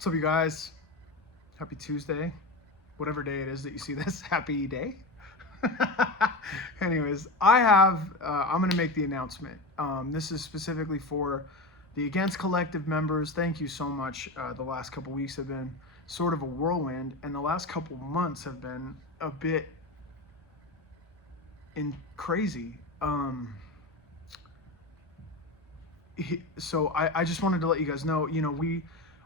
What's up, you guys? Happy Tuesday. Whatever day it is that you see this, happy day. Anyways, I'm going to make the announcement. This is specifically for the Against Collective members. Thank you so much. The last couple weeks have been sort of a whirlwind, and the last couple months have been a bit crazy. So I just wanted to let you guys know,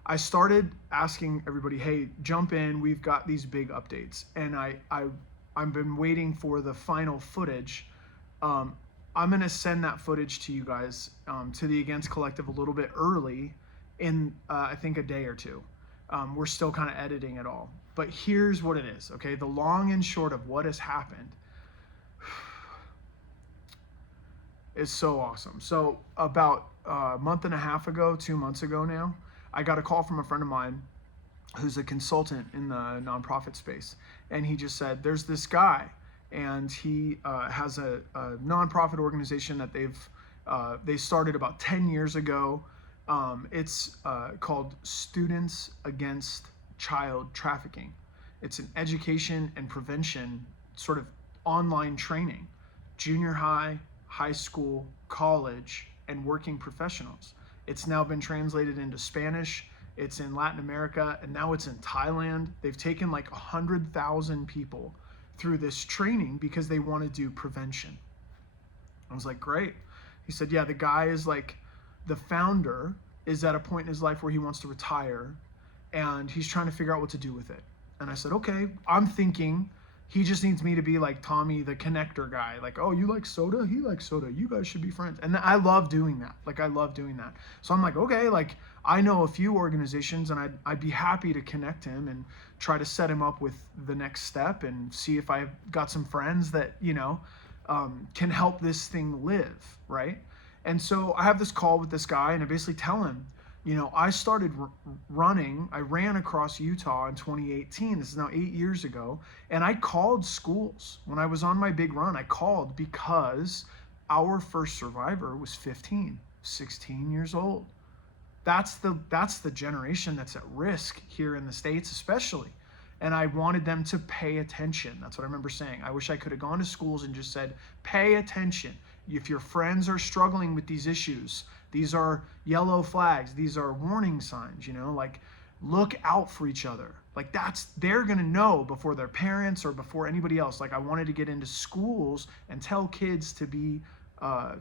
I started asking everybody, hey, jump in. We've got these big updates, and I've been waiting for the final footage. I'm gonna send that footage to you guys, to the Against Collective a little bit early, in I think a day or two. We're still kind of editing it all, but here's what it is. Okay, the long and short of what has happened is so awesome. So about a month and a half ago, 2 months ago now, I got a call from a friend of mine who's a consultant in the nonprofit space. And he just said, there's this guy, and he has a nonprofit organization that they started about 10 years ago. It's called Students Against Child Trafficking. It's an education and prevention sort of online training, junior high, high school, college, and working professionals. It's now been translated into Spanish. It's in Latin America, and now it's in Thailand. They've taken like 100,000 people through this training because they want to do prevention. I was like, great. He said, yeah, the guy is like, the founder is at a point in his life where he wants to retire, and he's trying to figure out what to do with it. And I said, okay, I'm thinking he just needs me to be like Tommy, the connector guy. Like, oh, you like soda? He likes soda. You guys should be friends. And I love doing that. I love doing that. So I'm like, okay, I know a few organizations, and I'd be happy to connect him and try to set him up with the next step and see if I've got some friends that, can help this thing live, right? And so I have this call with this guy, and I basically tell him, I started running. I ran across Utah in 2018. This is now 8 years ago. And I called schools. When I was on my big run, I called because our first survivor was 15, 16 years old. That's the generation that's at risk here in the States, especially. And I wanted them to pay attention. That's what I remember saying. I wish I could have gone to schools and just said, pay attention. If your friends are struggling with these issues, these are yellow flags, these are warning signs, look out for each other. They're gonna know before their parents or before anybody else. I wanted to get into schools and tell kids to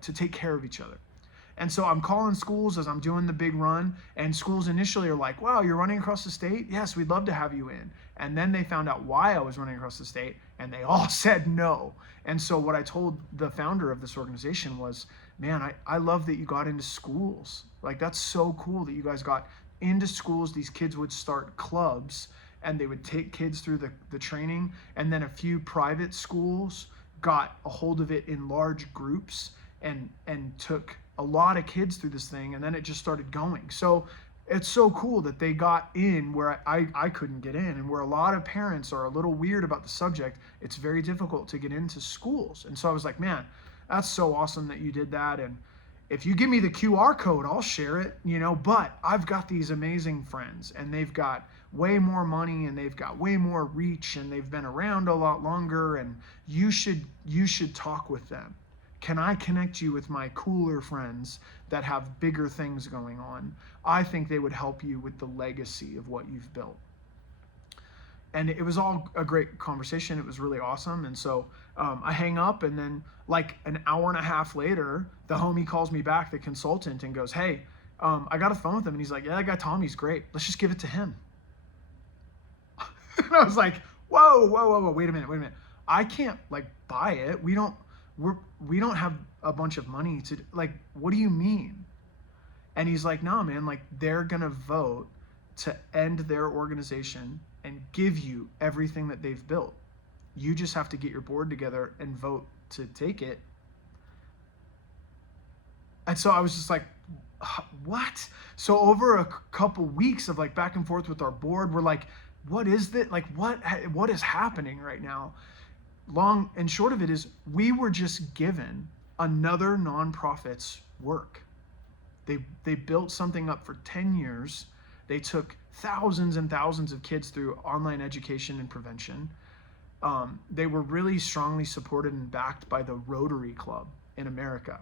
take care of each other. And so I'm calling schools as I'm doing the big run, and schools initially are like, wow, you're running across the state? Yes, we'd love to have you in. And then they found out why I was running across the state, and they all said no. And so what I told the founder of this organization was, man, I love that you got into schools. That's so cool that you guys got into schools. These kids would start clubs, and they would take kids through the training, and then a few private schools got a hold of it in large groups and took a lot of kids through this thing, and then it just started going. So it's so cool that they got in where I couldn't get in, and where a lot of parents are a little weird about the subject. It's very difficult to get into schools. And so I was like, man, that's so awesome that you did that. And if you give me the QR code, I'll share it, but I've got these amazing friends, and they've got way more money, and they've got way more reach, and they've been around a lot longer, and you should talk with them. Can I connect you with my cooler friends that have bigger things going on? I think they would help you with the legacy of what you've built. And it was all a great conversation. It was really awesome. And so I hang up, and then an hour and a half later, the homie calls me back, the consultant, and goes, hey, I got a phone with him. And he's like, yeah, that guy Tommy's great. Let's just give it to him. And I was like, whoa, wait a minute. I can't buy it. We don't have a bunch of money to, what do you mean? And he's like, no, man, they're gonna vote to end their organization and give you everything that they've built. You just have to get your board together and vote to take it. And so I was just like, what? So over a couple weeks of back and forth with our board, we're like, what is that? What is happening right now? Long and short of it is, we were just given another nonprofit's work. They built something up for 10 years. They took thousands and thousands of kids through online education and prevention. They were really strongly supported and backed by the Rotary Club in America.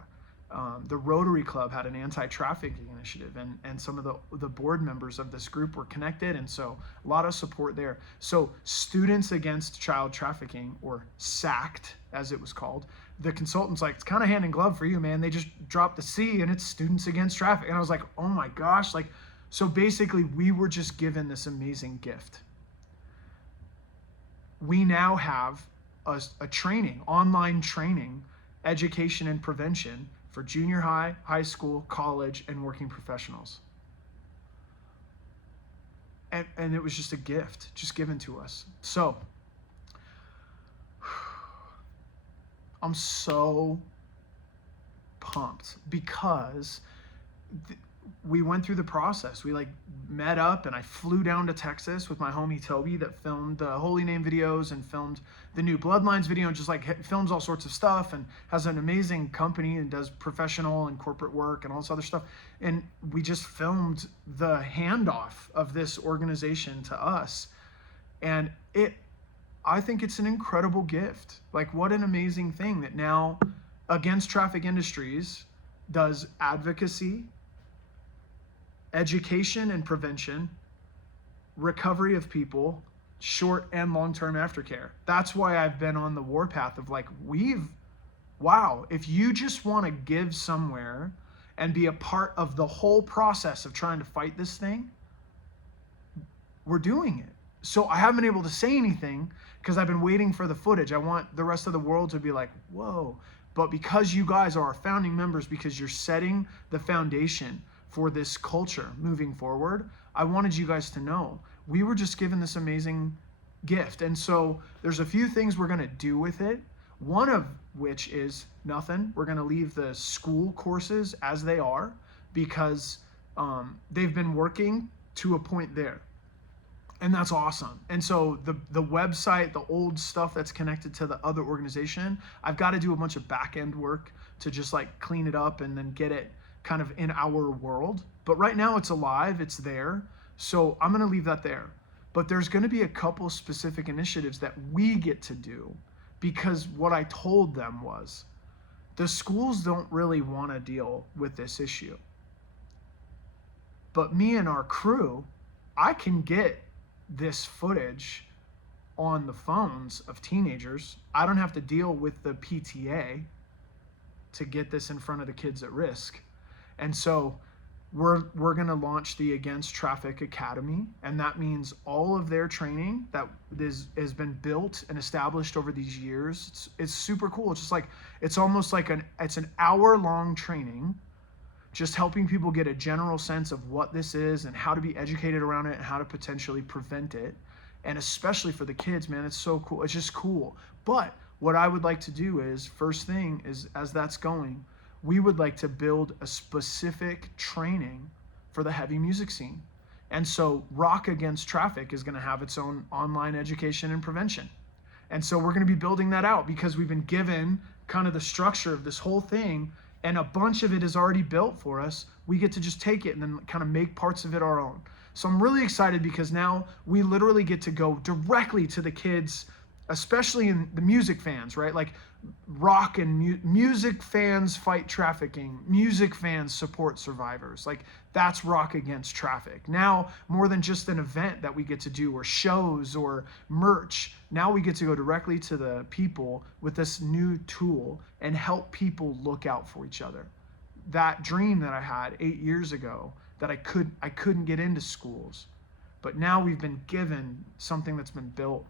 The Rotary Club had an anti-trafficking initiative, and some of the board members of this group were connected, and so a lot of support there. So Students Against Child Trafficking, or SACT as it was called, the consultant's like, it's kind of hand in glove for you, man. They just dropped the C and it's Students Against Trafficking. And I was like, oh my gosh. Like, so basically we were just given this amazing gift. We now have a training, online training, education and prevention for junior high, high school, college, and working professionals. And it was just a gift, just given to us. So I'm so pumped because we went through the process. We like met up, and I flew down to Texas with my homie Toby that filmed the Holy Name videos and filmed the new Bloodlines video, and just like films all sorts of stuff, and has an amazing company and does professional and corporate work and all this other stuff. And we just filmed the handoff of this organization to us. And I think it's an incredible gift. Like, what an amazing thing that now Against Traffic Industries does advocacy, education and prevention, recovery of people, short and long-term aftercare. That's why I've been on the warpath of like, wow, if you just want to give somewhere and be a part of the whole process of trying to fight this thing, we're doing it. So I haven't been able to say anything because I've been waiting for the footage. I want the rest of the world to be like, whoa. But because you guys are our founding members, because you're setting the foundation for this culture moving forward, I wanted you guys to know we were just given this amazing gift. And so there's a few things we're going to do with it. One of which is nothing. We're going to leave the school courses as they are because they've been working to a point there. And that's awesome. And so the website, the old stuff that's connected to the other organization, I've got to do a bunch of back end work to just like clean it up and then get it kind of in our world. But right now it's alive, it's there. So I'm going to leave that there. But there's going to be a couple specific initiatives that we get to do, because what I told them was the schools don't really want to deal with this issue. But me and our crew, I can get this footage on the phones of teenagers. I don't have to deal with the PTA to get this in front of the kids at risk. And so we're going to launch the Against Traffic Academy, and that means all of their training that has been built and established over these years. It's super cool. It's just like, it's almost like it's an hour-long training, just helping people get a general sense of what this is and how to be educated around it and how to potentially prevent it. And especially for the kids, man, it's so cool. It's just cool. But what I would like to do is, first thing is, as that's going, we would like to build a specific training for the heavy music scene. And so Rock Against Traffic is going to have its own online education and prevention. And so we're going to be building that out because we've been given kind of the structure of this whole thing, and a bunch of it is already built for us. We get to just take it and then kind of make parts of it our own. So I'm really excited because now we literally get to go directly to the kids, especially in the music fans, right? Like rock and music fans fight trafficking, music fans support survivors. Like, that's Rock Against Traffic. Now, more than just an event that we get to do or shows or merch, now we get to go directly to the people with this new tool and help people look out for each other. That dream that I had 8 years ago, that I couldn't get into schools, but now we've been given something that's been built,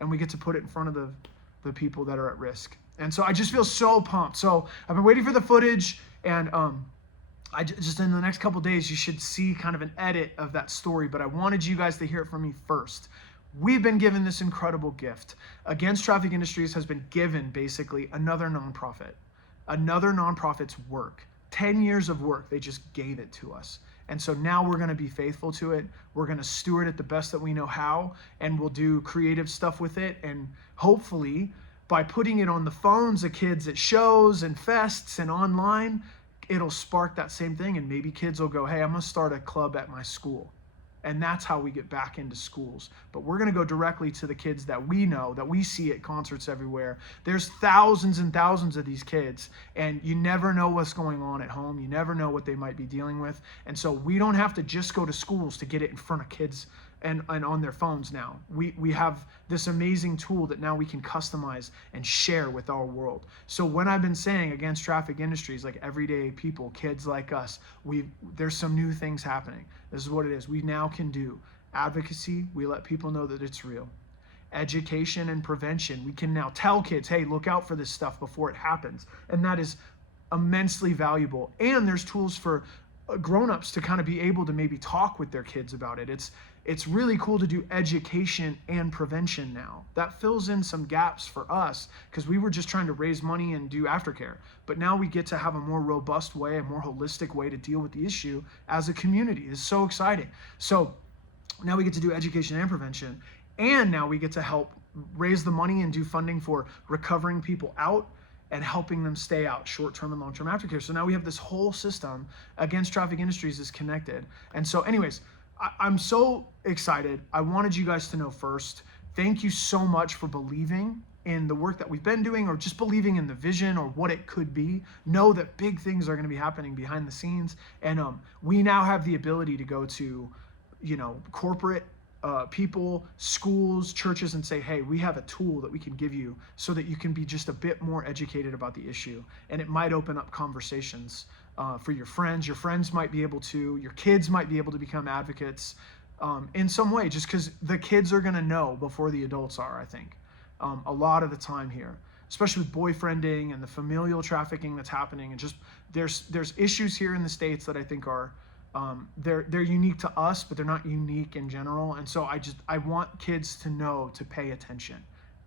and we get to put it in front of the people that are at risk. And so I just feel so pumped. So I've been waiting for the footage, and I just in the next couple days, you should see kind of an edit of that story, but I wanted you guys to hear it from me first. We've been given this incredible gift. Against Traffic Industries has been given basically another nonprofit's work. 10 years of work, they just gave it to us. And so now we're going to be faithful to it. We're going to steward it the best that we know how, and we'll do creative stuff with it. And hopefully, by putting it on the phones of kids at shows and fests and online, it'll spark that same thing. And maybe kids will go, hey, I'm going to start a club at my school. And that's how we get back into schools. But we're going to go directly to the kids that we know, that we see at concerts everywhere. There's thousands and thousands of these kids, and you never know what's going on at home. You never know what they might be dealing with. And so we don't have to just go to schools to get it in front of kids and on their phones now. We have this amazing tool that now we can customize and share with our world. So when I've been saying against traffic industries, like everyday people, kids like us, there's some new things happening. This is what it is. We now can do advocacy. We let people know that it's real. Education and prevention. We can now tell kids, hey, look out for this stuff before it happens. And that is immensely valuable. And there's tools for grown-ups to kind of be able to maybe talk with their kids about it. It's really cool to do education and prevention now. That fills in some gaps for us because we were just trying to raise money and do aftercare. But now we get to have a more robust way, a more holistic way to deal with the issue as a community. It's so exciting. So now we get to do education and prevention, and now we get to help raise the money and do funding for recovering people out and helping them stay out, short-term and long-term aftercare. So now we have this whole system against traffic industries is connected. And so anyways, I'm so excited. I wanted you guys to know first, thank you so much for believing in the work that we've been doing, or just believing in the vision or what it could be. Know that big things are going to be happening behind the scenes. And we now have the ability to go to, corporate people, schools, churches, and say, hey, we have a tool that we can give you so that you can be just a bit more educated about the issue. And it might open up conversations for your friends. Your friends might be able to, your kids might be able to become advocates in some way, just because the kids are going to know before the adults are, I think, a lot of the time here, especially with boyfriending and the familial trafficking that's happening. And just there's issues here in the States that I think are they're unique to us, but they're not unique in general. And so I want kids to know to pay attention.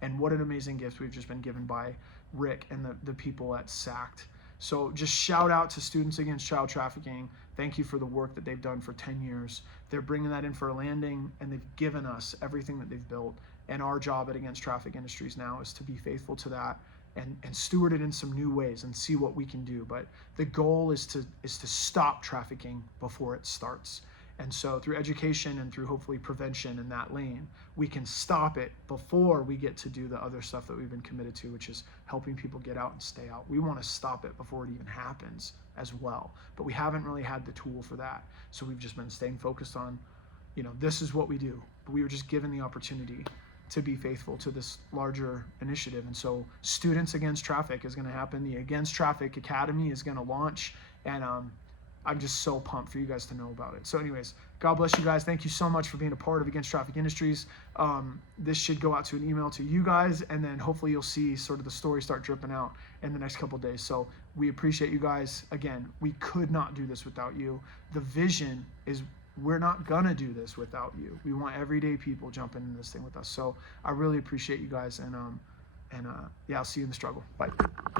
And what an amazing gift we've just been given by Rick and the people at SACT. So just shout out to Students Against Child Trafficking. Thank you for the work that they've done for 10 years. They're bringing that in for a landing, and they've given us everything that they've built. And our job at Against Traffic Industries now is to be faithful to that and steward it in some new ways and see what we can do. But the goal is to stop trafficking before it starts. And so through education and through hopefully prevention in that lane, we can stop it before we get to do the other stuff that we've been committed to, which is helping people get out and stay out. We want to stop it before it even happens as well. But we haven't really had the tool for that. So we've just been staying focused on, this is what we do. But we were just given the opportunity to be faithful to this larger initiative. And so Students Against Traffic is going to happen. The Against Traffic Academy is going to launch. And I'm just so pumped for you guys to know about it. So anyways, God bless you guys. Thank you so much for being a part of Against Traffic Industries. This should go out to an email to you guys, and then hopefully you'll see sort of the story start dripping out in the next couple of days. So we appreciate you guys. Again, we could not do this without you. The vision is we're not gonna do this without you. We want everyday people jumping into this thing with us. So I really appreciate you guys, and yeah, I'll see you in the struggle. Bye.